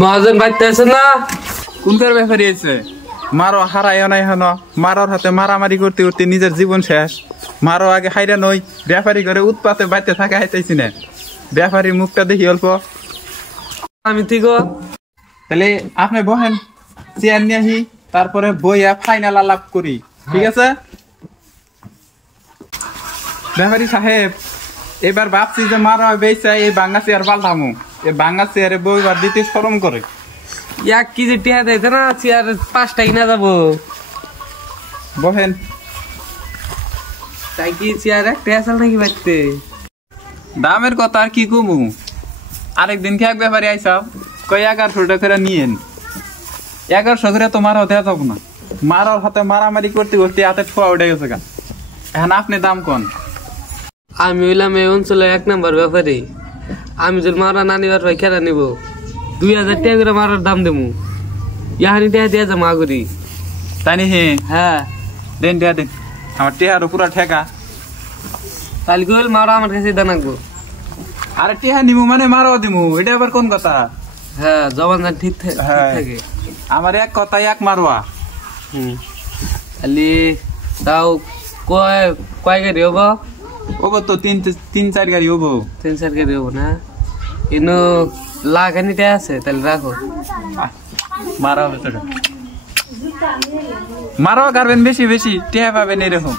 মহাজন বাইতে আছে না? কোনকার ব্যাপারে আছে? মারো হারায় নাই হন, মারোর হাতে মারামারি করতে করতে নিজের জীবন শেষ। মারো আগে হাইরা নই, ব্যাপারী করে উৎপাতে বাইতে থাকে হাইতেছি না। ব্যাপারীর মুখটা দেখি অল্প। আমি ঠিক তাহলে আপনি বহেন, চেয়ার নিয়ে আহি, তারপরে বইয়া ফাইনাল আলাপ করি, ঠিক আছে? ব্যাপারী সাহেব, এবার ভাবছি যে মারা বেচা এই বাঙ্গা চেয়ার পাল্টামু। এই বাঙ্গা চেয়ারে বইবার দিতে শরম করে। এক কেজি টিয়া দিতে না, চেয়ার 5টা কিনা যাবো। বহেন। তাই কি চেয়ার একটা আসল নাকি বাইতে? দামের কথা আর কি কমু, আরেকদিন কি এক ব্যাপারে আইসাব কই 1100 টাকা করে নিয়েন। 1100 করে তো মারা হতে যাব না। মারার হাতে মারামারি করতে করতে হাতে ঠোয়া উঠে গেছে গা। এখন আপনি দাম কোন? আমি হইলাম এই অঞ্চলে 1 নম্বর ব্যাপারী। আমি যদি মারা না নিবার ভাই খেলা নিব, 2000 টাকা করে মারার দাম দেবো। ইয়াহানি টাকা দিয়ে যা মাগুরি। তাই নি? হ্যাঁ দেন দেয়া দেন, আমার টেহারও পুরা ঠেকা। তাহলে কইল মারা আমার কাছে দানাকবো। আরে টেহা নিমু মানে মারাও দিমু, এটা আবার কোন কথা? হ্যাঁ জবান ঠিক থাকে। আমার এক কথা এক মারোয়া। তাহলে তাও কয় গাড়ি হবো? ওগো তো 3-4 গাড়ি হবো। 3-4 গাড়ি হবো না? ইনো লাগানিটা আছে, তাহলে রাখো। মারা হবে তো, মারাও গারবেন বেশি বেশি, টেহা পাবেন এরকম।